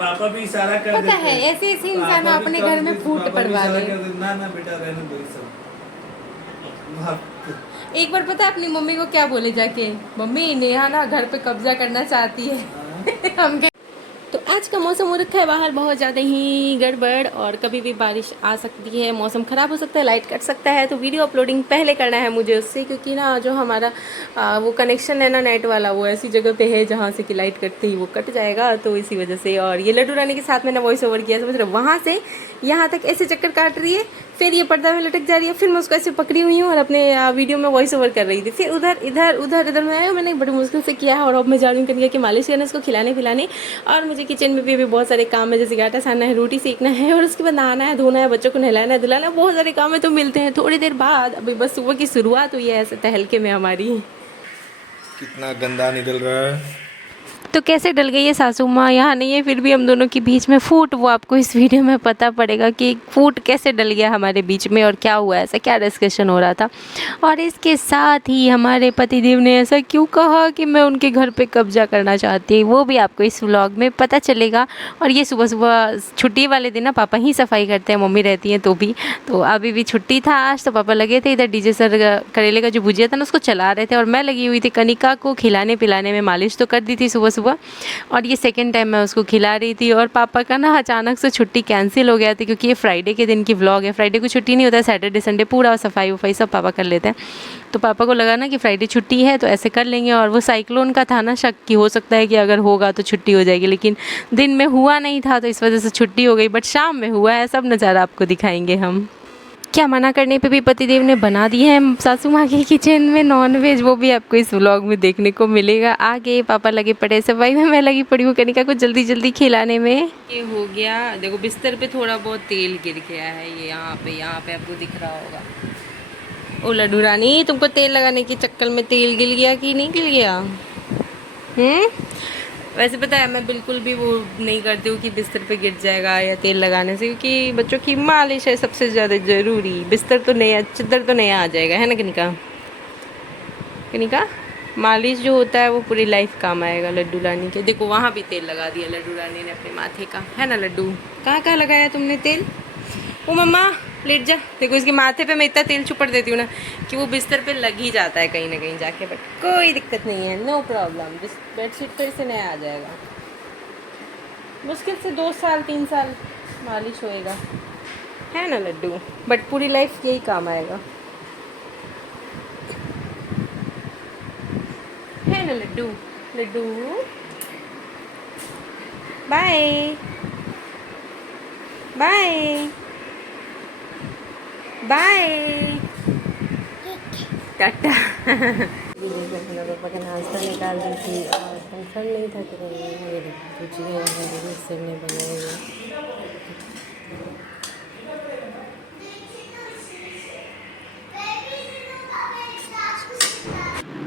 पापा भी इशारा कर पता देते है हैं। ऐसे ऐसे इंसान अपने घर में फूट पड़वा ले। ना ना बेटा रहने दो ये सब। एक बार पता है अपनी मम्मी को क्या बोले जाके, मम्मी नेहा ना घर पे कब्जा करना चाहती है। हम तो आज का मौसम हो रखा है बाहर बहुत ज़्यादा ही गड़बड़, और कभी भी बारिश आ सकती है, मौसम ख़राब हो सकता है, लाइट कट सकता है। तो वीडियो अपलोडिंग पहले करना है मुझे उससे, क्योंकि ना जो हमारा वो कनेक्शन है ना नेट वाला, वो ऐसी जगह पे है जहाँ से कि लाइट कटते ही वो कट जाएगा, तो इसी वजह से। और ये लड्डू रानी के साथ मैंने वॉइस ओवर किया, समझ रहे, वहाँ से यहाँ तक ऐसे चक्कर काट रही है, फिर ये पर्दा में लटक जा रही है, फिर मैं उसको ऐसे पकड़ी हुई हूँ और अपने वीडियो में वॉइस ओवर कर रही थी। फिर उधर इधर उधर इधर मैंने बड़ी मुश्किल से किया है, और अब मैं जा रही हूँ कनिका की मालिश करने, इसको खिलाने पिलाने। और मुझे किचन में भी अभी बहुत सारे काम है, जैसे कि आटा सानना है, रोटी सेकना है, और उसके बाद नहाना है, धोना है, बच्चों को नहलाना है, धुलाना है, बहुत सारे काम है। तो मिलते हैं थोड़ी देर बाद, अभी बस सुबह की शुरुआत हुई है ऐसे टहलके में हमारी। कितना गंदा निकल रहा है। तो कैसे डल गई है सासू माँ, यहाँ नहीं है फिर भी हम दोनों के बीच में फूट, वो आपको इस वीडियो में पता पड़ेगा कि फूट कैसे डल गया हमारे बीच में और क्या हुआ, ऐसा क्या डिस्कशन हो रहा था। और इसके साथ ही हमारे पतिदेव ने ऐसा क्यों कहा कि मैं उनके घर पे कब्जा करना चाहती हूँ, वो भी आपको इस व्लॉग में पता चलेगा। और ये सुबह सुबह छुट्टी वाले दिन ना पापा ही सफाई करते हैं, मम्मी रहती हैं तो भी। तो अभी भी छुट्टी था आज, तो पापा लगे थे इधर डीजे सर करेले का जो भुजिया था ना उसको चला रहे थे, और मैं लगी हुई थी कनिका को खिलाने पिलाने में, मालिश तो कर दी थी सुबह सुबह, और ये सेकंड टाइम मैं उसको खिला रही थी। और पापा का ना अचानक से छुट्टी कैंसिल हो गया था, क्योंकि ये फ्राइडे के दिन की व्लॉग है, फ्राइडे को छुट्टी नहीं होता है, सैटरडे संडे पूरा सफाई वफाई सब पापा कर लेते हैं। तो पापा को लगा ना कि फ्राइडे छुट्टी है तो ऐसे कर लेंगे, और वो साइक्लोन का था ना शक कि हो सकता है कि अगर होगा तो छुट्टी हो जाएगी, लेकिन दिन में हुआ नहीं था तो इस वजह से छुट्टी हो गई, बट शाम में हुआ है, सब नज़ारा आपको दिखाएंगे हम। क्या मना करने पे भी पतिदेव ने बना दी है सासू माँ के किचन में नॉनवेज, वो भी आपको इस व्लॉग में देखने को मिलेगा। आगे पापा लगे पड़े सफाई में, मैं लगी पड़ी हूँ कनिका को जल्दी जल्दी खिलाने में। ये हो गया, देखो बिस्तर पे थोड़ा बहुत तेल गिर गया है, ये यहाँ पे आपको दिख रहा होगा। ओ लड्डू रानी, तुमको तेल लगाने के चक्कर में तेल गिर गया कि नहीं गिर गया? वैसे पता है मैं बिल्कुल भी वो नहीं करती हूँ कि बिस्तर पे गिर जाएगा या तेल लगाने से, क्योंकि बच्चों की मालिश है सबसे ज़्यादा ज़रूरी। बिस्तर तो नया, चादर तो नया आ जाएगा, है ना कनिका? कनिका मालिश जो होता है वो पूरी लाइफ काम आएगा लड्डू रानी के। देखो वहाँ भी तेल लगा दिया लड्डू रानी ने अपने माथे का, है ना लड्डू? कहाँ कहाँ लगाया तुमने तेल? ओ मम्मा लेट जा, देखो इसके माथे पे मैं इतना तेल चुपड़ देती हूँ ना कि वो बिस्तर पे लग ही जाता है कहीं ना कहीं जाके, बट कोई दिक्कत नहीं है, नो प्रॉब्लम। बेडशीट तो इसे नया आ जाएगा, मुश्किल से 2 साल 3 साल मालिश होएगा, है ना लड्डू? बट पूरी लाइफ यही काम आएगा, है ना Laddu? Laddu bye bye bye tata. पापा का नाश्ता निकाल दी थी, और फंक्शन नहीं था तो भुजिया सर ने बनाए हुए।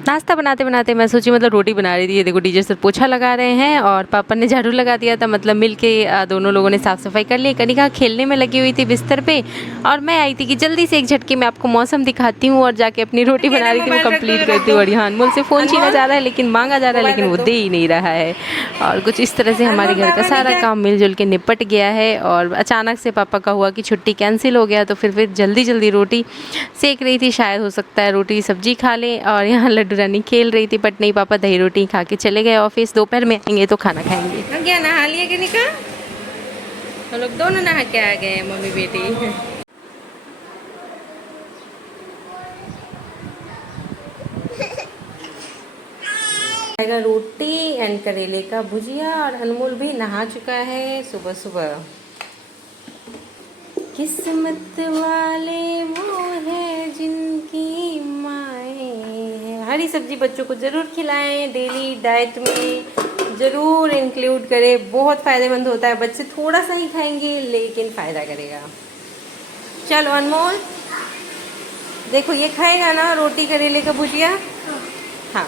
नाश्ता बनाते बनाते मैं सोची मतलब रोटी बना रही थी, ये देखो डीजे सर पोछा लगा रहे हैं और पापा ने झाड़ू लगा दिया था, मतलब मिलके दोनों लोगों ने साफ़ सफाई कर ली। कनिका खेलने में लगी हुई थी बिस्तर पे, और मैं आई थी कि जल्दी से एक झटके में आपको मौसम दिखाती हूँ, और जाके अपनी रोटी बना रही थी वो कंप्लीट करती हूँ। और यहाँ अनमोल से फ़ोन छीना जा रहा है, लेकिन मांगा जा रहा है, लेकिन वो दे ही नहीं रहा है। और कुछ इस तरह से हमारे घर का सारा काम मिलजुल के निपट गया है। और अचानक से पापा का हुआ कि छुट्टी कैंसिल हो गया, तो फिर जल्दी जल्दी रोटी सेक रही थी, शायद हो सकता है रोटी सब्जी खा ले। और यहाँ लड्डू रानी खेल रही थी, बट नहीं, पापा दही रोटी खा के चले गए ऑफिस, दोपहर में आएंगे तो खाना खाएंगे। क्या नहा लिया कनिका? हम लोग दोनों नहा के आ गए मम्मी बेटी। रोटी एंड करेले का भुजिया, और अनमोल भी नहा चुका है सुबह सुबह। किस्मत वाले वो है जिनकी माएँ। हरी सब्जी बच्चों को ज़रूर खिलाएं, डेली डाइट में ज़रूर इंक्लूड करें, बहुत फ़ायदेमंद होता है। बच्चे थोड़ा सा ही खाएंगे लेकिन फ़ायदा करेगा। चलो अनमोल, देखो ये खाएगा ना रोटी करेले का भुजिया? हाँ।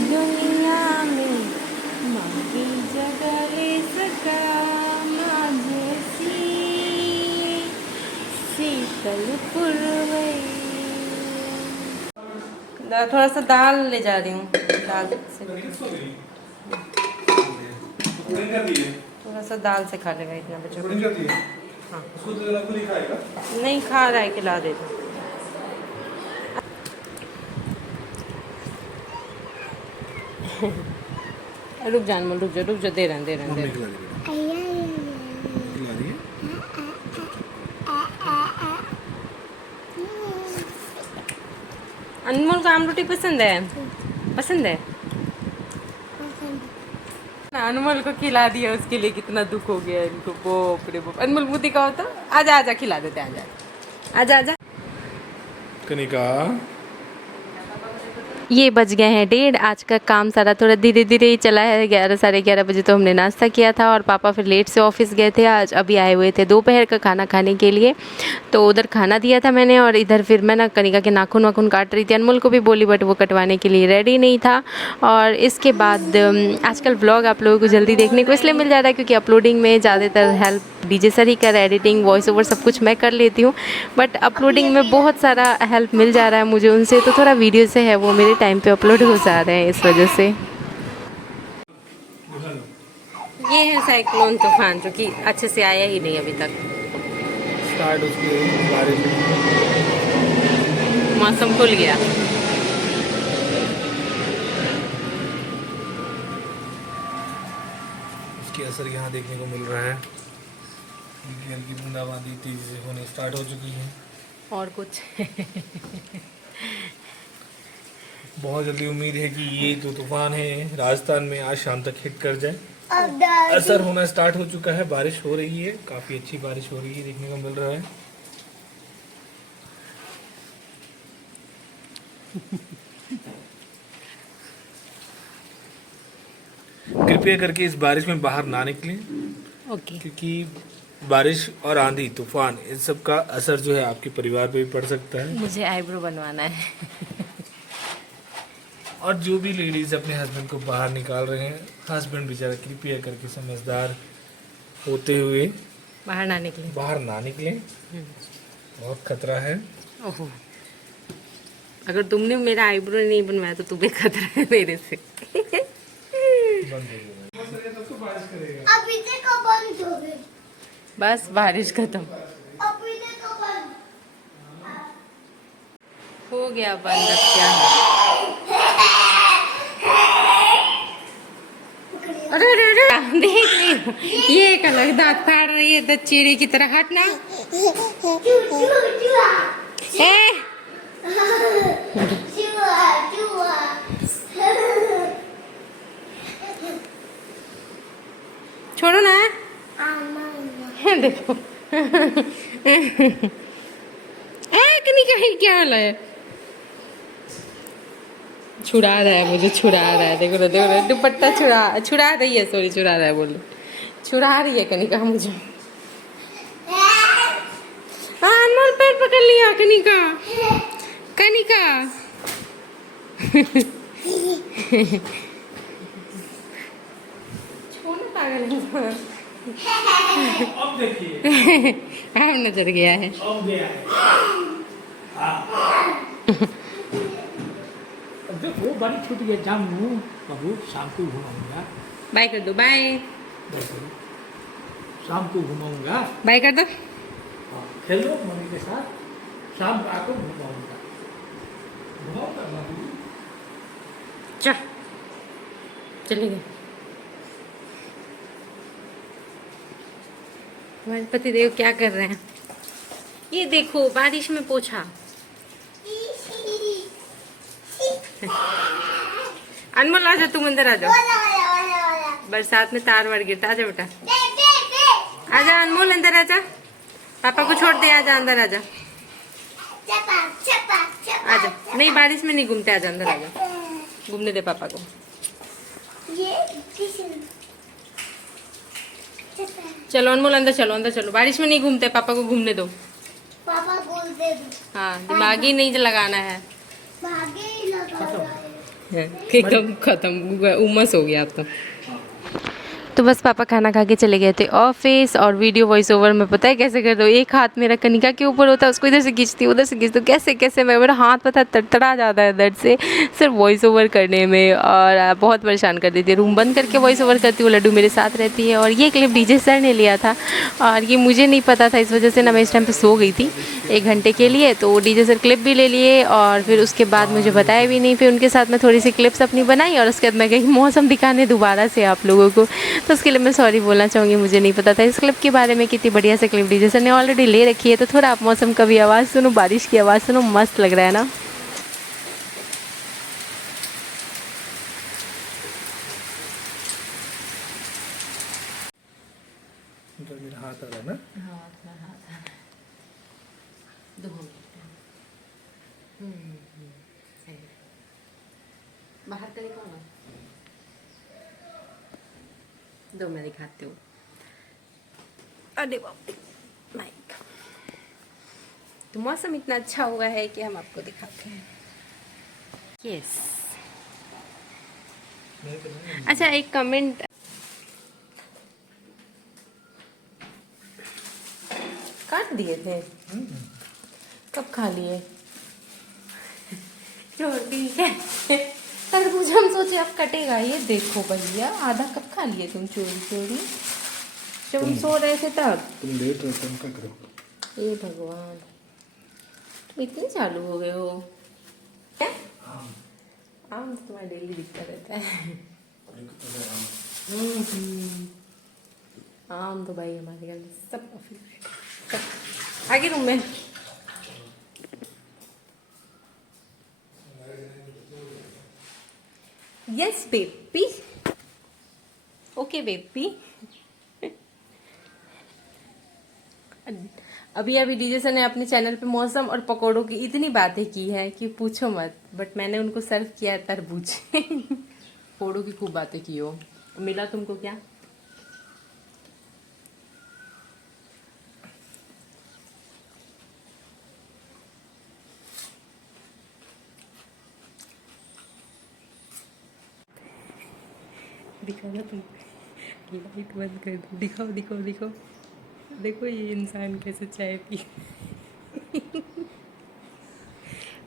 दुनिया में माही जगह ले सका थोड़ा सा दाल ले जा रही हूँ, दाल से पुडिंग कर दिए, थोड़ा सा दाल से खा लेगा इतना बच्चों को। पुडिंग कर दिए। हाँ उसको तो खुद ही खाएगा। नहीं खा रहा है, खिला देता। रुक जा अनमोल, रुक जा दे रहे हैं दे रहे हैं दे रहे हैं। खिला दिए। अनमोल को आम रोटी पसंद है? पसंद है ना। अनमोल को खिला दिया, उसके लिए कितना दुख हो गया इनको। बाप रे बाप। अनमोल मुँह दिखाओ तो। आजा आजा खिला देते, आजा आजा आजा। कनिका ये बज गए हैं 1:30। आज का काम सारा थोड़ा धीरे धीरे ही चला है। 11 साढ़े 11 बजे तो हमने नाश्ता किया था और पापा फिर लेट से ऑफिस गए थे। आज अभी आए हुए थे दोपहर का खाना खाने के लिए, तो उधर खाना दिया था मैंने और इधर फिर मैं ना कनिका के नाखून वाखून काट रही थी। अनमोल को भी बोली बट वो कटवाने के लिए रेडी नहीं था। और इसके बाद आजकल ब्लॉग आप लोगों को जल्दी देखने को इसलिए मिल जा रहा है क्योंकि अपलोडिंग में ज़्यादातर हेल्प डीजे सर ही कर, एडिटिंग वॉइस ओवर सब कुछ मैं कर लेती हूँ, बट अपलोडिंग में बहुत सारा हेल्प मिल जा रहा है मुझे उनसे, तो थोड़ा वीडियो से है वो मेरे टाइम पे अपलोड हो जा रहे हैं इस वजह से। ये है साइक्लोन तूफान जो कि अच्छे से आया ही नहीं अभी तक। स्टार्ट उसके बारिश। मौसम खुल गया। उसकी असर यहाँ देखने को मिल रहा है। हल्की हल्की बूंदाबांदी तेजी से होने स्टार्ट हो चुकी है। और कुछ बहुत जल्दी उम्मीद है कि ये जो तूफान है राजस्थान में आज शाम तक हिट कर जाए। असर होना स्टार्ट हो चुका है, बारिश हो रही है, काफी अच्छी बारिश हो रही है देखने को मिल रहा है। कृपया करके इस बारिश में बाहर ना निकलें, क्योंकि बारिश और आंधी तूफान इन सब का असर जो है आपके परिवार पे भी पड़ सकता है। मुझे आईब्रो बनवाना है और जो भी लेडीज अपने हस्बैंड को बाहर निकाल रहे हैं, हस्बैंड बेचारा कृपया करके समझदार होते हुए बाहर ना निकले। बहुत खतरा है। ओहो, अगर तुमने मेरा आईब्रो नहीं बनवाया तो तुम्हें खतरा है मेरे से। अभी तक बंद हो गई। बस बारिश खत्म अभी तक बंद हो गया, बंद। अब क्या है? अरे अरे अरे देख रही हो, ये एक अलग दांत फाड़ रही है चेहरे की तरह। हटना ए छोड़ो ना। देखो कनिका ही क्या हाल है। छुड़ा रहा है मुझे, छुड़ा रहा है। देखो ना दुपट्टा छुड़ा रही है, सॉरी छुड़ा रहा है, बोलो छुड़ा रही है कनिका मुझे। अनमोल पैर पकड़ लिया कनिका। छोड़ना पागल इंसान। अब देखिए अब नजर गया है। अब गया है। देखो बड़ी छूट गया जामू बाबू, शाम को घुमाऊंगा। बाय कर दो, बाय शाम को घुमाऊंगा। बाय कर दो। हाँ, खेलो मम्मी के साथ, शाम को आकर घुमाऊंगा। घुमाऊंगा बाबू। चले गए। हमारे पति देव क्या कर रहे हैं? ये देखो बारिश में पोछा। अनमोल आ जा, तुम अंदर आ जाओ। बरसात में तार वार गिरता। आजा बेटा, आजा अनमोल अंदर आजा। पापा को छोड़ दे, आजा अंदर आजा। आजा, नहीं बारिश में नहीं घूमते, आजा अंदर आजा। घूमने दे पापा को। चलो अनमोल अंदर चलो, अंदर चलो। बारिश में नहीं घूमते, पापा को घूमने दो। पापा बोलते हाँ, दिमाग ही नहीं लगाना है। भागे ही लगा एकदम खत्म, उमस हो गया अब तो। तो बस पापा खाना खा के चले गए थे ऑफिस, और वीडियो वॉइस ओवर में पता है कैसे कर दो, एक हाथ मेरा कनिका के ऊपर होता है, उसको इधर से खींचती हूँ उधर से खींचती हूँ, कैसे कैसे मेरा हाथ पता तड़तड़ा जाता है दर्द से सिर्फ वॉइस ओवर करने में, और बहुत परेशान कर देती है। रूम बंद करके वॉइस ओवर करती हूँ, लड्डू मेरे साथ रहती है। और ये क्लिप डीजे सर ने लिया था और ये मुझे नहीं पता था, इस वजह से ना मैं इस टाइम पर सो गई थी 1 घंटे के लिए, तो डीजे सर क्लिप भी ले लिए और फिर उसके बाद मुझे बताया भी नहीं। फिर उनके साथ मैं थोड़ी सी क्लिप्स अपनी बनाई और उसके बाद मैं गई मौसम दिखाने दोबारा से आप लोगों को, तो उसके लिए मैं सॉरी बोलना चाहूँगी, मुझे नहीं पता था इस क्लिप के बारे में। कितनी बढ़िया से क्लिप डीजे सर ने ऑलरेडी ले रखी है, तो थोड़ा आप मौसम का भी आवाज़ सुनो, बारिश की आवाज़ सुनो, मस्त लग रहा है ना। मेरा हाथ आ रहा है ना। बाहर का दिखाओ ना, दो मैं दिखाती हूँ। अरे बाप रे, माइक। तो मौसम इतना अच्छा हुआ है कि हम आपको दिखाते हैं। यस, अच्छा एक कमेंट काट दिए थे, कब खा लिए? चलो ठीक है, तरबूज हम सोचे अब कटेगा, ये देखो भैया आधा कब खा लिए तुम चोरी चोरी, जब हम सो रहे थे तब। तुम लेट रहते हो, क्या करो? हे भगवान, तुम इतने चालू हो गए हो क्या? आम तो तुम्हारा डेली दिखता रहता है। आम तो भाई हमारे घर में सबका फेवरेट। आगे रूम में यस बेबी, ओके बेबी। अभी डीजे सर ने अपने चैनल पे मौसम और पकोड़ों की इतनी बातें की है कि पूछो मत, बट मैंने उनको सर्व किया है तरबूज। पकोड़ों की खूब बातें की हो। मिला तुमको क्या? दिखाओ ना तुम, लाइट बंद कर दो, दिखाओ दिखाओ दिखाओ, देखो ये इंसान कैसे चाय पी।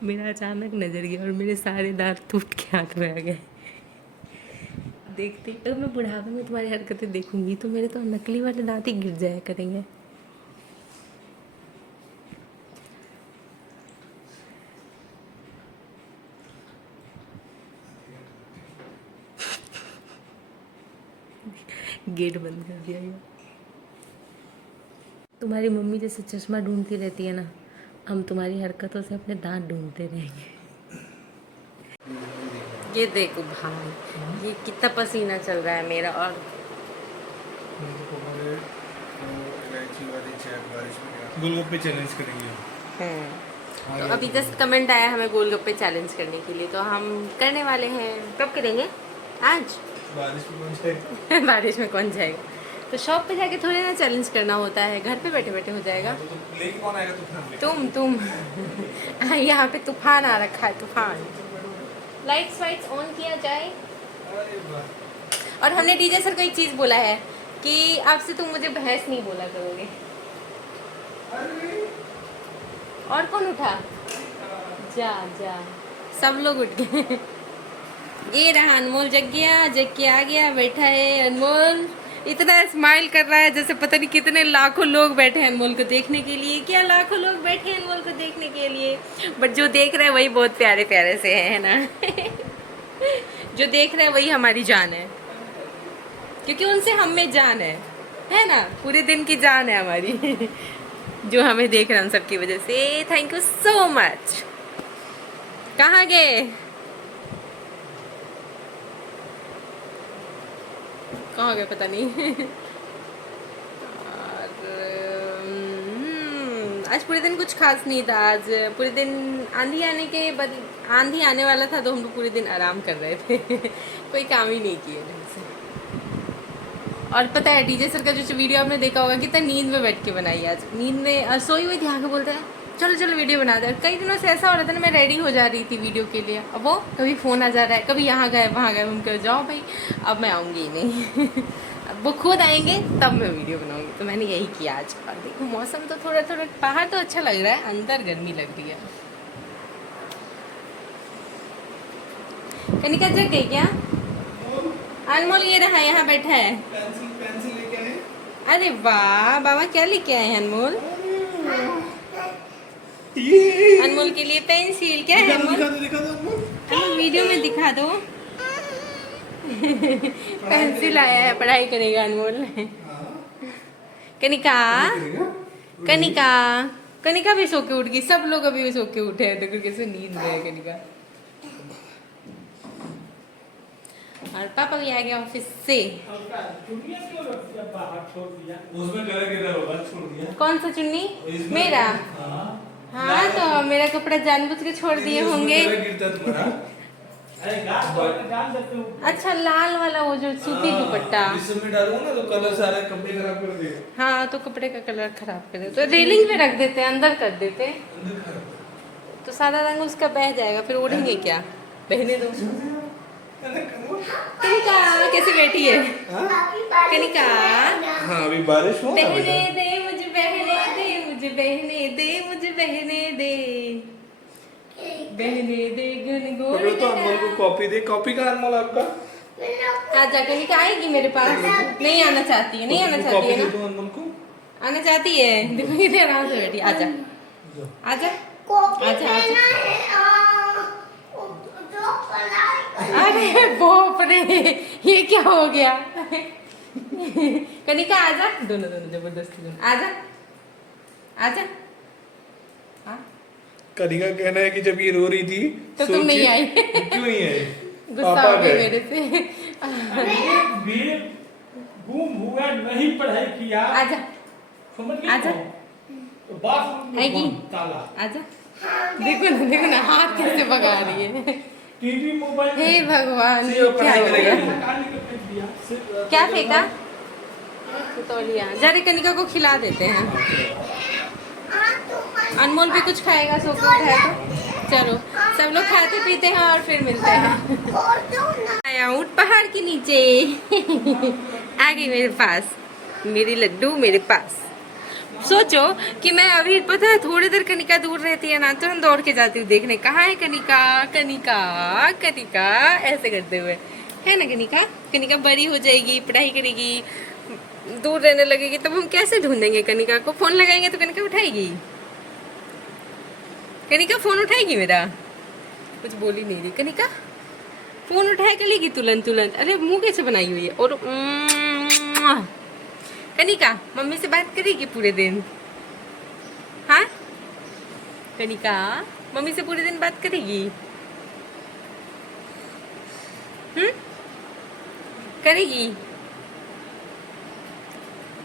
मेरा अचानक नजर गया और मेरे सारे दांत टूट के हाथ में आ गए। देखते अगर मैं बुढ़ापे में तुम्हारी हरकतें देखूंगी तो मेरे तो नकली वाले दांत ही गिर जाया करेंगे। गेट बंद कर दिया गया। तुम्हारी मम्मी जैसे चश्मा ढूंढती रहती है ना, हम तुम्हारी हरकतों से अपने दांत ढूंढते रहेंगे। ये देखो भाई, ये कितना पसीना चल रहा है मेरा। और गोलगप्पे चैलेंज करेंगे। तो अभी जस्ट कमेंट आया हमें गोलगप्पे चैलेंज करने के लिए, तो हम करने वाले हैं। कब करेंगे? आज। बारिश में कौन जाएगा? बारिश में कौन जाएगा? तो शॉप पे जाके थोड़ी ना चैलेंज करना होता है, घर पे बैठे बैठे हो जाएगा। तो लेके कौन आएगा तूफान? तुम यहाँ पे तूफान आ रखा है, तूफान। लाइट्स वाइट्स ऑन किया जाए। और हमने डीजे सर को एक चीज बोला है कि आपसे तुम मुझे भैंस नहीं बोला करोगे। और कौन उठा? जा जा, सब लोग उठ गए। ये रहा अनमोल, जग के आ गया, बैठा है अनमोल। इतना स्माइल कर रहा है जैसे पता नहीं कितने लाखों लोग बैठे हैं अनमोल को देखने के लिए। क्या लाखों लोग बैठे हैं अनमोल को देखने के लिए, बट जो देख रहे हैं वही बहुत प्यारे प्यारे से है ना। जो देख रहे हैं वही हमारी जान है, क्योंकि उनसे हम में जान है ना, पूरे दिन की जान है हमारी। जो हमें देख रहे हैं उन सबकी वजह से। Thank you so much. कहाँ गए? कहाँ गए पता नहीं। और आज पूरे दिन कुछ खास नहीं था। आज पूरे दिन आंधी आने वाला था, तो हम लोग पूरे दिन आराम कर रहे थे। कोई काम ही नहीं किए ढंग से। और पता है डीजे सर का जो वीडियो आपने देखा होगा, कितना नींद में बैठ के बनाई। आज नींद में सोई हुई थी, आके बोलते हैं चलो चलो वीडियो बना दे। कई दिनों से ऐसा हो रहा था ना, मैं रेडी हो जा रही थी वीडियो के लिए, अब वो कभी फ़ोन आ जा रहा है, कभी यहाँ गए वहाँ गए। हम कह जाओ भाई, अब मैं आऊँगी नहीं। अब वो खुद आएंगे तब मैं वीडियो बनाऊंगी, तो मैंने यही किया आज। और देखो मौसम तो थोड़ा थोड़ा बाहर तो अच्छा लग रहा है, अंदर गर्मी लग रही है। कनिका जग गई क्या? अनमोल ये रहा, यहाँ बैठा है। पेंसिल लेके आए। अरे वाह, बाबा क्या लेके आए हैं अनमोल? ये अनमोल के लिए पेंसिल। क्या है अनमोल? दिखा दो अनमोल वीडियो में दिखा दो। पेंसिल आया है, पढ़ाई करेगा अनमोल। कनिका, कनिका, कनिका भी सो के उठ गई। सब लोग अभी भी सो के उठे हैं, देखो कैसे नींद में है कनिका। और पापा भी आ गया ऑफिस से। चुनिया क्यों रख दिया बाहर छोड़ दिया? उसमें कलर किधर होगा, छोड़ दिया। कौन सा चुन्नी? इसमें- मेरा? हाँ। हाँ, तो मेरा कपड़ा जानबूझ के छोड़ दिए उसमें होंगे। कलर गिरता तुम्हारा। अरे गाल तो डाल देते हो। अच्छा, लाल वाला वो जो सूती हाँ, दुपट्टा। इसमें डालूंगा ना तो कलर सारे कपड़े खराब कर देगा। हाँ, तो कपड़े का कलर खराब कर देते, तो रेलिंग पे रख देते हैं, अंदर कर देते, अंदर खराब। तो सारा रंग उसका बह जाएगा, फिर उड़ेंगे क्या? बहने दो। कनिका कैसे बैठी है? कनिका, हाँ अभी बारिश हो ना बहने बेटा। दे मुझे, बहने दे मुझे, बहने दे मुझे, बहने दे, बहने दे घनघोर पकड़ो तो अनमोल को कॉपी दे। कॉपी का अनमोल आपका? आजा। कनिका आएगी मेरे पास? नहीं आना चाहती है, नहीं आना चाहती कॉपी है दे ना? दो अनमोल को। आना चाहती है? देखो कितने आराम से बैठी। आजा, आजा, आजा, आजा। अरे बाप रे, ये क्या हो गया? कनिका आजा, दोनों दोनों जबरदस्ती दोनों आजा, आजा। हाँ, कनिका का कहना है कि जब ये रो रही थी तो सो तुम नहीं के- आई। क्यों नहीं आई? गुस्सा पापा हो गए गए। मेरे से। भी गुम हुआ, नहीं पढ़ाई किया। आजा, समझ गए? आजा। तो बाथरूम में आएगी? बंद ताला। आजा। देखो ना हाथ कैसे भगा रही है। टीवी मोबाइल हे भगवान, See, वो क्या पढ़ाई हो करेगा। गया? निकाल के फेंक दिया। क्या फेंका? तौलिया। जरा कनिका को खिला देते हैं। अनमोल भी कुछ खाएगा, सो के उठा है तो चलो सब लोग खाते पीते हैं और फिर मिलते हैं। आया ऊँट पहाड़ के नीचे। आ गई मेरे पास, मेरी लड्डू मेरे पास। सोचो कि मैं अभी पता है थोड़ी देर कनिका दूर रहती है ना, तो हम दौड़ के जाती हूँ देखने कहाँ है कनिका, कनिका, कनिका, ऐसे करते हुए, है ना कनिका? कनिका बड़ी हो जाएगी, पढ़ाई करेगी, दूर रहने लगेगी, तब हम कैसे ढूंढेंगे कनिका को? फोन लगाएंगे तो कनिका उठाएगी? कनिका फोन उठाएगी मेरा? कुछ बोल ही नहीं रही कनिका। फोन उठाया करेगी तुरंत तुरंत। अरे मुंह कैसे बनाई हुई है? और कनिका मम्मी से बात करेगी पूरे दिन? हाँ कनिका, मम्मी से पूरे दिन बात करेगी? करेगी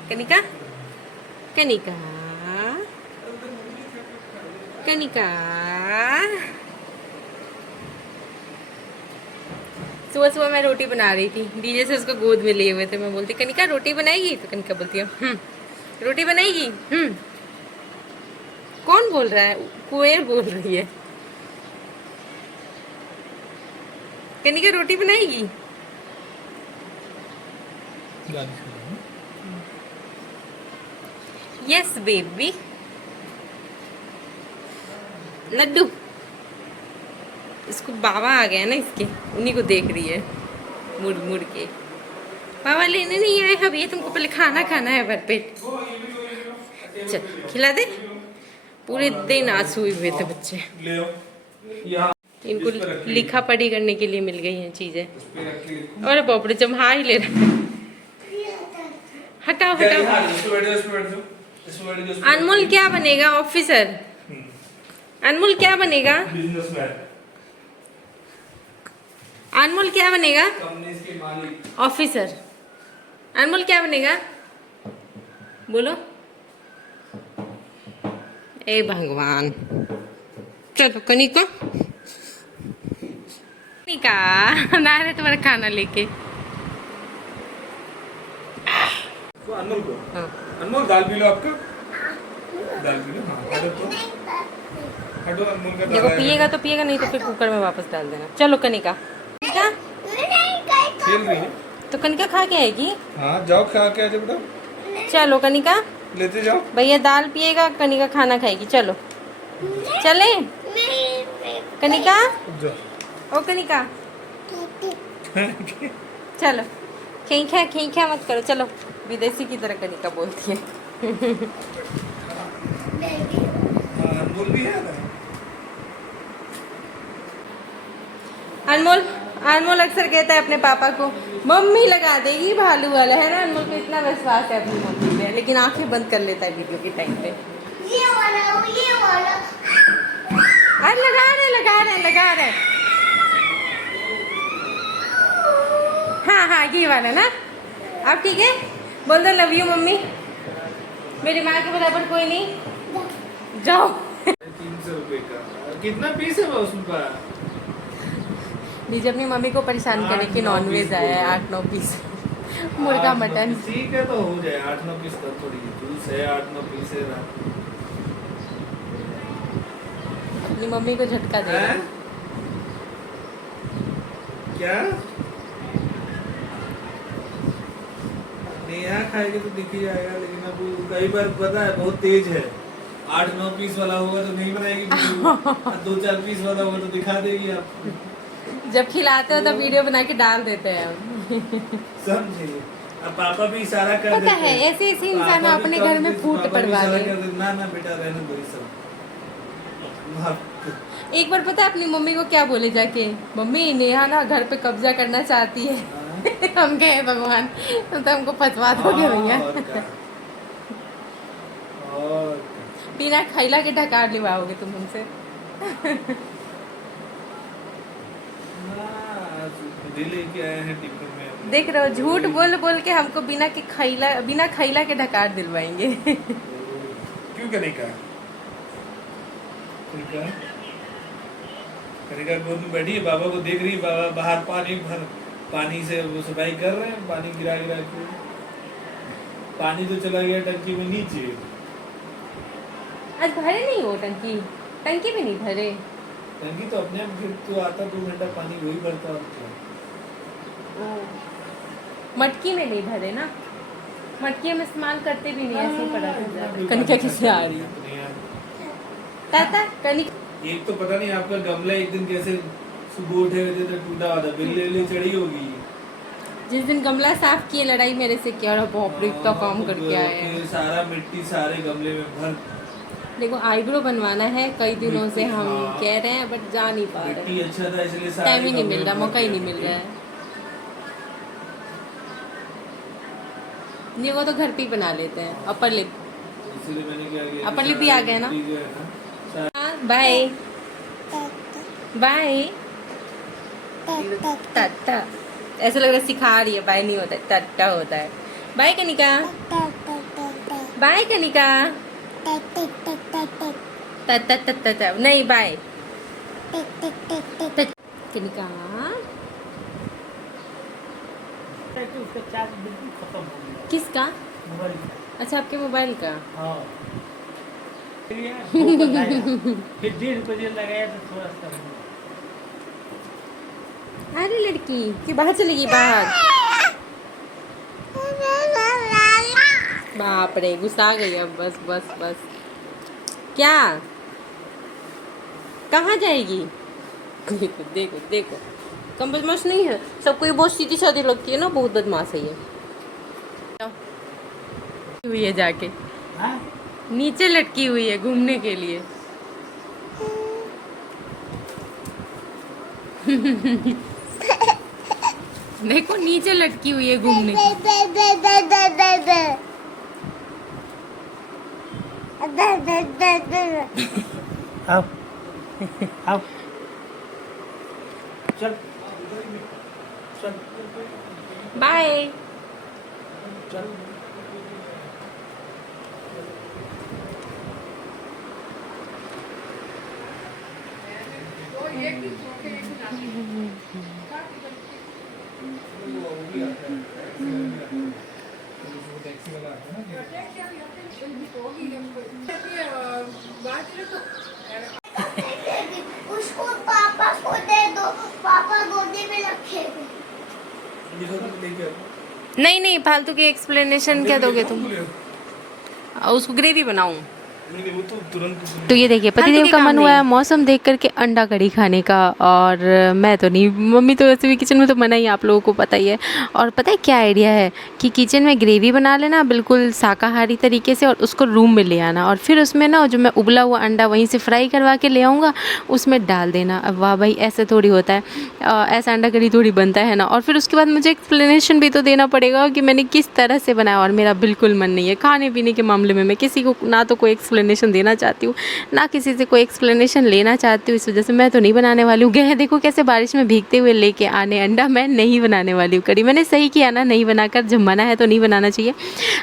कनिका? कनिका, कनिका। सुबह सुबह मैं रोटी बना रही थी, डीजे से उसको गोद में लिए हुए थे। मैं बोलती कनिका रोटी बनाएगी, तो कनिका बोलती है रोटी बनाएगी। कौन बोल रहा है? कोयल बोल रही है। कनिका रोटी बनाएगी? Yes baby. लड्डू, इसको बाबा आ गया ना इसके, उन्हीं को देख रही है मुड़ मुड़ के। बाबा लेने नहीं आए अब, ये तुमको पहले खाना खाना है भरपेट। चल खिला दे। पूरे दिन आज सोए हुए थे बच्चे। ले आओ। यहाँ इनको इस पे रखिए। लिखा पढ़ी करने के लिए मिल गई हैं चीजें। इस पे रख के लिखो। अरे बाप रे, जमहा ही ले रहा है। हटाओ क्या हटाओ। यहाँ? इस पे बैठ जाओ, इस पे बैठ जाओ, इस पे बैठ जाओ, इस पे बैठ अनमोल क्या बनेगा? ऑफिसर। अनमोल क्या बनेगा? जाओ। बिजनेसमैन, अनमोल क्या बनेगा? कंपनी के मालिक। ऑफिसर। अनमोल क्या बनेगा? बोलो। ए भगवान। चलो कनिका, कनिका ना रहे तुम्हारा खाना लेके। तो अनमोल को, हाँ अनमोल दाल पी लो आपका, दाल पी लो। हाँ हटो तो, हटो अनमोल का दाल देखो, है। पिएगा तो पिएगा, नहीं तो फिर कुकर में वापस डाल देना। चलो कनिका। कनिका खेल रही है। तो कनिका खा के आएगी। हाँ जाओ खा के आ जाओ बेटा, चलो कनिका, लेते जाओ। भैया दाल पिएगा, कनिका खाना खाएगी। चलो चले कनिका, जाओ। ओ कनिका चलो, खींचा मत करो, चलो। विदेशी की तरह कनिका बोलती है। हाँ, अनमोल भी है ना। अनमोल अक्सर कहता है अपने पापा को, मम्मी लगा देगी भालू वाला, है ना। अनमोल को इतना विश्वास है अपनी मम्मी पे, लेकिन आंखें बंद कर लेता है वीडियो के टाइम पे। ये वाला अरे लगा रहे। हाँ ये वाला ना। अब ठीक है, बोल दो लव यू मम्मी। मेरी माँ के बराबर कोई नहीं। जाओ। 300 रुपए का कितना पीस है उसका? दीजिए अपनी मम्मी को परेशान करने की नॉनवेज आया है 8-9 पीस मुर्गा मटन। ठीक है तो हो जाए 8-9 पीस का, थोड़ी जूस है 8-9 पीस है ना। अपनी मम्मी को झटका दे रहा है। क्या नेहा खाएगी तो दिख ही जाएगा, लेकिन अब कई बार पता है बहुत तेज है। 8-9 पीस वाला होगा तो नहीं बनाएगी, 2-4 पीस वाला होगा तो दिखा देगी आपको। जब खिलाते हो तो वीडियो बना के डाल देते हैं हम। समझिए, अब पापा भी इशारा कर पता देते है हैं। ऐसे इंसान पापा भी अपने कम घर में पीस- फूट पापा भी पड़वा इशारा ले। कर देते, ना बेटा रहने दो ये सब। एक बार पता है अपनी मम्मी को क्या बोले जाके, मम्मी नेहा ना घर पे कब्जा करना चाहती है। हम गए भगवान, तो हमको फंसवा दोगे भैया। और बिना खैला के ढकार लिवाओगे तुम हमसे। लेके आए हैं टिफिन में। देख रहे हो, झूठ बोल के हमको बिना खैला के ढकार दिलवाएंगे। क्यों कनिका? कनिका गोद में बैठी है, बाबा को देख रही है। बाबा बाहर पानी से वो सफाई कर रहे हैं, पानी गिरा के। पानी तो चला गया टंकी में नीचे। आज भरे नहीं हो टंकी भी नहीं भरे। टंकी तो अपने आप फिर तो आता 2 घंटा पानी वही भरता होता। मटकी में नहीं भरे ना, मटकी हम इस्तेमाल करते भी नहीं, ऐसे ही पड़ा रहता है। कनिका किससे आ रही है? ताता कनिका, एक तो पता नहीं आपका गमला एक दिन कैसे सुबह उठे हुए थे तो टूटा हुआ था, बिल्ली चढ़ी होगी। जिस दिन गमला साफ किए लड़ाई मेरे से किया, और बाप रे इतना काम करके आए हैं। सारा मिट्टी सारे गमले में भर। देखो आईब्रो बनवाना है, कई दिनों से हम हाँ। कह रहे हैं, बट जा नहीं पा रहे। मिट्टी अच्छा था इसलिए सारे टाइम ही नहीं गमले मिल रहा, भर मौका ही दिया। नहीं मिल रहा है। नहीं वो तो घर पे ही बना लेते हैं, अपर लिप। इसलिए मैंने क्या किया, अपर लिप भी आ गया ना। Bye bye tata. ऐसा लग रहा है सिखा रही है, बाय नहीं होता है, टाटा होता है। Bye Kanika, bye Kanika. Tata नहीं, बाय कनिका। उसका चार्ज बिल्कुल खत्म हो गया किसका? मोबाइल का। अच्छा आपके मोबाइल का। हाँ फिर 1.5 रुपये लगाया तो थोड़ा सा। अरे लड़की क्यों बाहर चलेगी? बाहर बाप रे, गुस्सा गई अब। बस बस बस। क्या कहाँ जाएगी? देखो देखो देखो, कम बदमाश नहीं है। सबको ये बहुत सीधी सादी लगती है ना, बहुत बदमाश है ये। हुई है जाके हाँ नीचे लटकी हुई है घूमने के लिए। देखो नीचे लटकी हुई है घूमने के लिए। आओ आओ चल चल बाय। चल उसको पापा को दे दो, पापा गोदी में रखेंगे। नहीं नहीं, फालतू की एक्सप्लेनेशन क्या दोगे तुम? उसको ग्रेवी बनाऊं? नहीं वो तो तुरंत तो ये देखिए पतिदेव का मन हुआ है मौसम देख करके अंडा कढ़ी खाने का, और मैं तो नहीं, मम्मी तो वैसे भी किचन में तो मना ही, आप लोगों को पता ही है। और पता है क्या आइडिया है कि किचन में ग्रेवी बना लेना बिल्कुल शाकाहारी तरीके से, और उसको रूम में ले आना, और फिर उसमें ना जो मैं उबला हुआ अंडा वहीं से फ्राई करवा के ले आऊँगा, उसमें डाल देना। अब वाह भाई, ऐसे थोड़ी होता है, ऐसा अंडा कढ़ी थोड़ी बनता है ना। और फिर उसके बाद मुझे एक्सप्लेनेशन भी तो देना पड़ेगा कि मैंने किस तरह से बनाया, और मेरा बिल्कुल मन नहीं है खाने पीने के मामले में। मैं किसी को ना तो कोई एक्सप्लेनेशन देना चाहती हूँ, ना किसी से कोई एक्सप्लेनेशन लेना चाहती हूँ, इस वजह से मैं तो नहीं बनाने वाली हूँ। गए देखो कैसे बारिश में भीगते हुए लेके आने अंडा, मैं नहीं बनाने वाली हूँ कढ़ी। मैंने सही किया ना नहीं बनाकर, जब मना है तो नहीं बनाना चाहिए।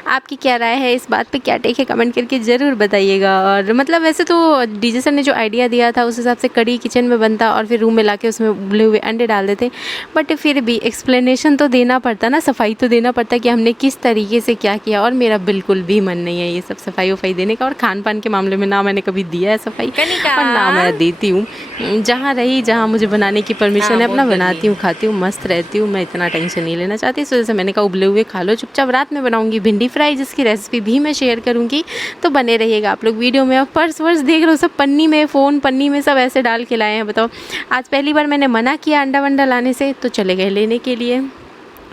आपकी क्या राय है इस बात पे, क्या टेक है, कमेंट करके ज़रूर बताइएगा। और मतलब वैसे तो डीजे सर ने जो आइडिया दिया था उस हिसाब से कढ़ी किचन में बनता, और फिर रूम में ला के उसमें उबले हुए अंडे डाल देते, बट फिर भी एक्सप्लेनेशन तो देना पड़ता ना, सफाई तो देना पड़ता कि हमने किस तरीके से क्या किया। और मेरा बिल्कुल भी मन नहीं है ये सब सफाई वफाई देने का, और खान पान के मामले में ना मैंने कभी दिया है सफाई, और ना मैं देती हूँ। जहाँ रही, जहाँ मुझे बनाने की परमिशन है अपना बनाती हूँ, खाती हूँ, मस्त रहती हूँ। मैं इतना टेंशन नहीं लेना चाहती, इस वजह से मैंने कहा उबले हुए खा लो चुपचाप। रात में बनाऊंगी भिंडी फ्राई, जिसकी रेसिपी भी मैं शेयर करूँगी, तो बने रहिएगा आप लोग वीडियो में। अब पर्स वर्स देख रहे हो सब पन्नी में, फ़ोन पन्नी में सब ऐसे डाल के लाए हैं। बताओ, आज पहली बार मैंने मना किया अंडा वंडा लाने से, तो चले गए लेने के लिए,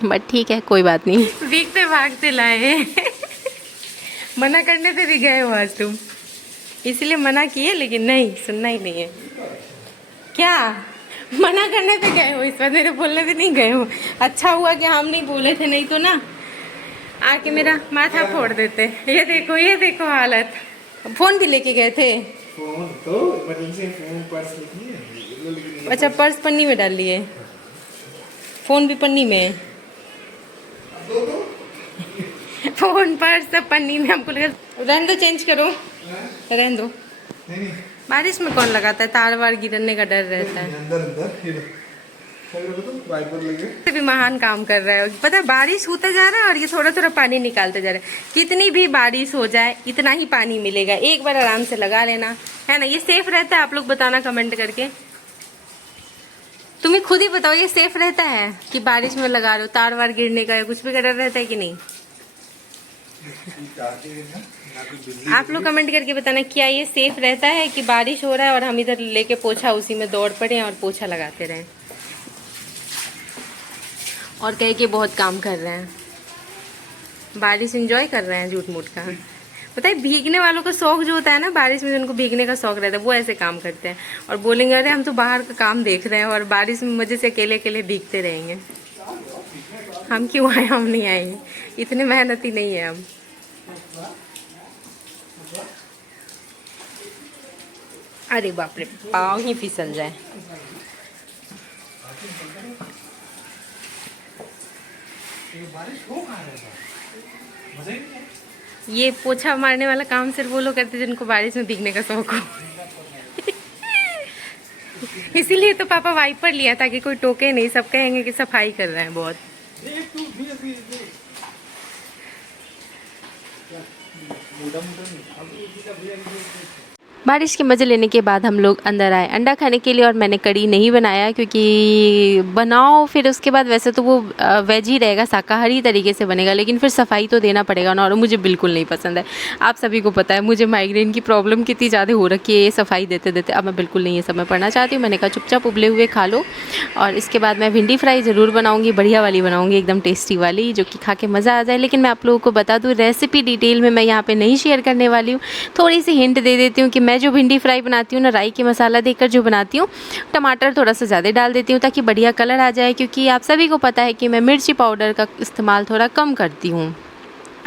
बट ठीक है कोई बात नहीं। भीगते भागते लाए मना करने से भी गए हो आज तुम, इसलिए मना किए, लेकिन नहीं सुनना ही नहीं है। क्या मना करने पे गए हो, इस बार मेरे बोलने पे नहीं गए हो। अच्छा हुआ कि हम नहीं बोले थे, नहीं तो ना आके मेरा माथा फोड़ देते। ये देखो हालत। फोन भी लेके गए थे? फोन तो इमरजेंसी फोन पर्स लेके, अच्छा पर्स पन्नी में डाल लिए, फोन भी पन्नी में, फोन पर्स सब पन्नी में। हमको लगा रहने दो, चेंज करो, रहने दो। बारिश में कौन लगाता है, तार वार गिरने का डर रहता है। भी महान काम कर रहा है, पता है बारिश होता जा रहा है और ये थोड़ा थोड़ा पानी निकालते जा रहा है। कितनी भी बारिश हो जाए इतना ही पानी मिलेगा, एक बार आराम से लगा लेना, है ना। ये सेफ रहता है? आप लोग बताना कमेंट करके, तुम्हें खुद ही बताओ ये सेफ रहता है कि बारिश में लगा रहे हो, तार वार गिरने का या कुछ भी का डर रहता है कि नहीं? आप लोग कमेंट करके बताना, क्या ये सेफ रहता है कि बारिश हो रहा है और हम इधर लेके पोछा उसी में दौड़ पड़े और पोछा लगाते रहें और कह के बहुत काम कर रहे हैं, बारिश एंजॉय कर रहे हैं झूठ मूठ का। पता है भीगने वालों का शौक जो होता है ना, बारिश में जिनको भीगने का शौक रहता है वो ऐसे काम करते हैं और बोलेंगे अरे हम तो बाहर का काम देख रहे हैं और बारिश में मजे से अकेले अकेले भीगते रहेंगे। हम क्यों आए, हम नहीं आएंगे, इतने मेहनती नहीं है हम। अरे बाप रे, पाँव ही फिसल जाए। ये पोछा मारने वाला काम सिर्फ वो लोग करते जिनको बारिश में भीगने का शौक हो। इसीलिए तो पापा वाइपर लिया ताकि कोई टोके नहीं, सब कहेंगे कि सफाई कर रहे हैं बहुत। बारिश के मज़े लेने के बाद हम लोग अंदर आए अंडा खाने के लिए और मैंने कढ़ी नहीं बनाया क्योंकि बनाओ फिर उसके बाद वैसे तो वो वेज ही रहेगा, शाकाहारी तरीके से बनेगा, लेकिन फिर सफाई तो देना पड़ेगा ना और मुझे बिल्कुल नहीं पसंद है। आप सभी को पता है मुझे माइग्रेन की प्रॉब्लम कितनी ज़्यादा हो रखी है, ये सफाई देते देते अब मैं बिल्कुल नहीं ये सब मैं पढ़ना चाहती हूँ। मैंने कहा चुपचाप उबले हुए खा लो और इसके बाद मैं भिंडी फ्राई ज़रूर बनाऊँगी, बढ़िया वाली बनाऊँगी, एकदम टेस्टी वाली जो कि खा के मज़ा आ जाए। लेकिन मैं आप लोगों को बता दूँ रेसिपी डिटेल में मैं यहाँ पर नहीं शेयर करने वाली हूँ, थोड़ी सी हिंट दे देती हूँ कि मैं जो भिंडी फ्राई बनाती हूँ ना राई के मसाला देकर जो बनाती हूँ, टमाटर थोड़ा सा ज़्यादा डाल देती हूँ ताकि बढ़िया कलर आ जाए, क्योंकि आप सभी को पता है कि मैं मिर्ची पाउडर का इस्तेमाल थोड़ा कम करती हूँ।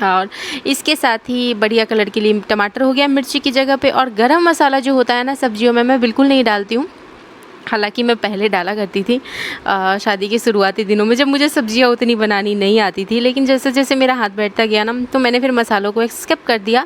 और इसके साथ ही बढ़िया कलर के लिए टमाटर हो गया मिर्ची की जगह पे, और गरम मसाला जो होता है ना सब्जियों में मैं बिल्कुल नहीं डालती हूँ, हालांकि मैं पहले डाला करती थी शादी के शुरुआती दिनों में जब मुझे सब्जियां उतनी बनानी नहीं आती थी। लेकिन जैसे जैसे मेरा हाथ बैठता गया ना तो मैंने फिर मसालों को स्किप कर दिया,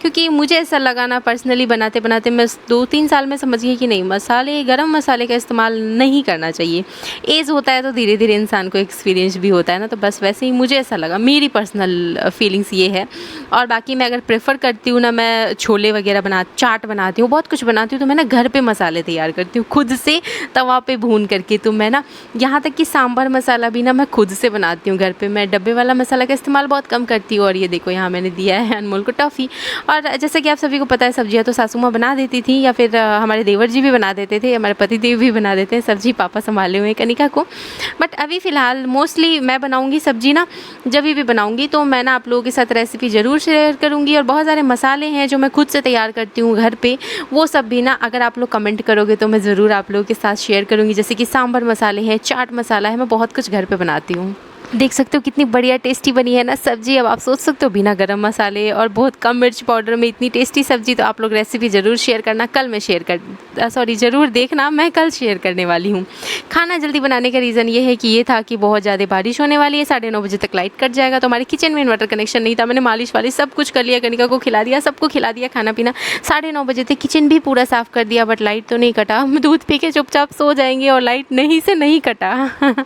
क्योंकि मुझे ऐसा लगा ना पर्सनली बनाते बनाते मैं 2-3 साल में समझ गई कि नहीं मसाले गरम मसाले का इस्तेमाल नहीं करना चाहिए। एज होता है तो धीरे धीरे इंसान को एक्सपीरियंस भी होता है ना, तो बस वैसे ही मुझे ऐसा लगा, मेरी पर्सनल फीलिंग्स ये है। और बाकी मैं अगर प्रेफर करती हूँ ना, मैं छोले वगैरह चाट बनाती हूँ, बहुत कुछ बनाती हूँ, तो मैं ना घर पे मसाले तैयार करती हूँ खुद से तवा पे भून करके। तो मैं ना यहाँ तक कि सांभर मसाला भी ना मैं खुद से बनाती हूँ घर पे। मैं डब्बे वाला मसाला का इस्तेमाल बहुत कम करती हूँ। और ये देखो यहाँ मैंने दिया है अनमोल को टॉफ़ी। और जैसे कि आप सभी को पता है, सब्जियाँ तो सासू माँ बना देती थी, या फिर हमारे देवर जी भी बना देते थे, हमारे पति देव भी बना देते हैं सब्जी, पापा संभाले हुए हैं कनिका को। बट अभी फ़िलहाल मोस्टली मैं बनाऊँगी सब्जी ना, जब भी बनाऊँगी तो मैं ना आप लोगों के साथ रेसिपी ज़रूर शेयर करूँगी। और बहुत सारे मसाले हैं जो मैं खुद से तैयार करती हूँ घर पे, वो सब भी ना अगर आप लोग कमेंट करोगे तो मैं ज़रूर आप लोगों के साथ शेयर करूँगी। जैसे कि सांभर मसाले हैं, चाट मसाला है, मैं बहुत कुछ घर पे बनाती हूँ। देख सकते हो कितनी बढ़िया टेस्टी बनी है ना सब्जी। अब आप सोच सकते हो बिना गरम मसाले और बहुत कम मिर्च पाउडर में इतनी टेस्टी सब्जी। तो आप लोग रेसिपी ज़रूर शेयर करना, कल मैं ज़रूर देखना, मैं कल शेयर करने वाली हूँ। खाना जल्दी बनाने का रीज़न ये है कि ये था कि बहुत ज़्यादा बारिश होने वाली है, 9:30 बजे तक लाइट कट जाएगा। तो हमारे किचन में इन्वर्टर कनेक्शन नहीं था, मैंने मालिश वालिश सब कुछ कर लिया, कनिका को खिला दिया, सबको खिला दिया खाना पीना। 9:30 बजे तक किचन भी पूरा साफ़ कर दिया, बट लाइट तो नहीं कटा। हम दूध पी के चुपचाप सो जाएंगे और लाइट नहीं से नहीं कटा।